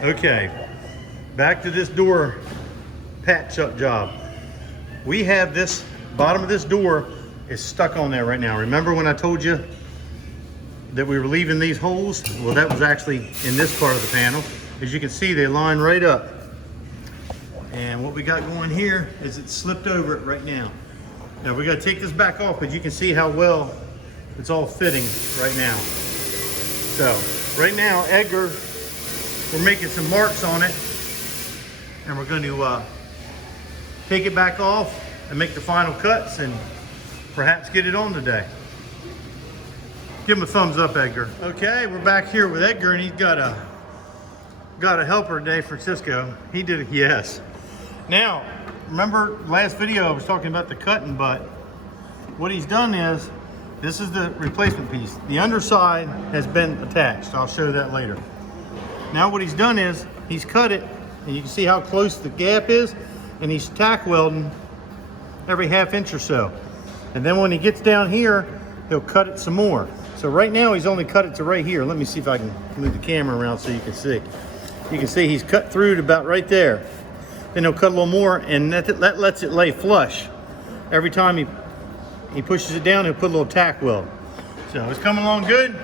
Okay, back to this door patch up job. We have this bottom of this door is stuck on there right now. Remember when I told you that we were leaving these holes? Well, that was actually in this part of the panel. As you can see, they line right up. And what we got going here is it slipped over it right now. Now we got to take this back off, but you can see how well it's all fitting right now. So right now, Edgar, we're making some marks on it, and we're going to take it back off and make the final cuts and perhaps get it on today. Give him a thumbs up, Edgar. Okay, we're back here with Edgar, and he's got a helper today, Francisco. He did it, yes. Now, remember last video I was talking about the cutting butt. What he's done is, this is the replacement piece. The underside has been attached. I'll show that later. Now what he's done is, he's cut it, and you can see how close the gap is, and he's tack welding every ½ inch or so. And then when he gets down here, he'll cut it some more. So right now he's only cut it to right here. Let me see if I can move the camera around so you can see. You can see he's cut through to about right there. Then he'll cut a little more, and that lets it lay flush. Every time he pushes it down, he'll put a little tack weld. So it's coming along good.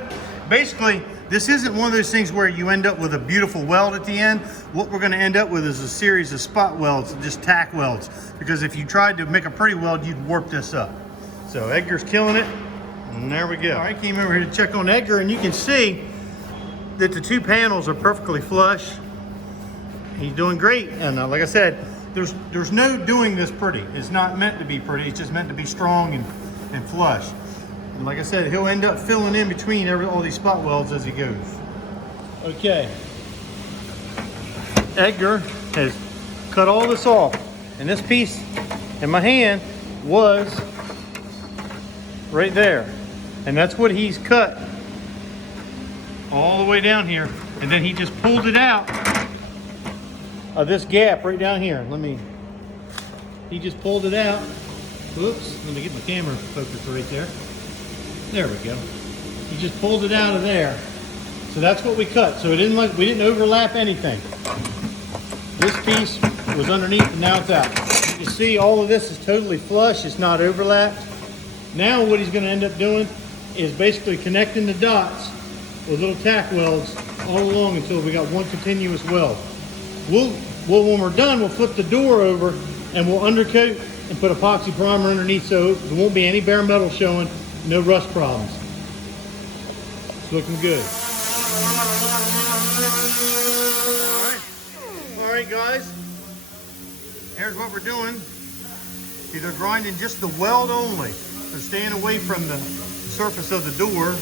Basically, this isn't one of those things where you end up with a beautiful weld at the end. What we're going to end up with is a series of spot welds, just tack welds. Because if you tried to make a pretty weld, you'd warp this up. So Edgar's killing it, and there we go. I came over here to check on Edgar, and you can see that the two panels are perfectly flush. He's doing great, and like I said, there's no doing this pretty. It's not meant to be pretty. It's just meant to be strong and flush. And like I said, he'll end up filling in between all these spot welds as he goes. Okay, Edgar has cut all this off, and this piece in my hand was right there, and that's what he's cut all the way down here, and then he just pulled it out of this gap right down here. He just pulled it out. Whoops, let me get my camera focused right there. There we go. He just pulled it out of there. So that's what we cut. So we didn't overlap anything. This piece was underneath, and now it's out. You see all of this is totally flush. It's not overlapped. Now what he's going to end up doing is basically connecting the dots with little tack welds all along until we got one continuous weld. When we're done, we'll flip the door over and we'll undercoat and put epoxy primer underneath so there won't be any bare metal showing, no rust problems. It's looking good. All right guys, here's what we're doing. They're grinding just the weld only. They're staying away from the surface of the door,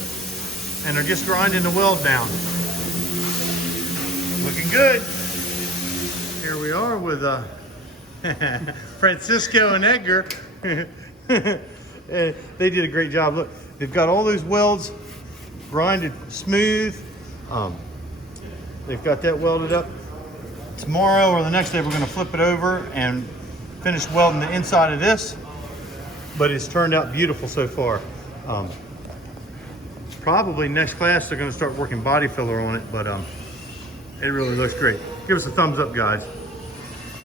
and they're just grinding the weld down. Looking good. Here we are with Francisco and Edgar. They did a great job. Look, they've got all those welds grinded smooth. They've got that welded up. Tomorrow or the next day, we're going to flip it over and finish welding the inside of this. But it's turned out beautiful so far. Probably next class they're going to start working body filler on it, but it really looks great. Give us a thumbs up, guys.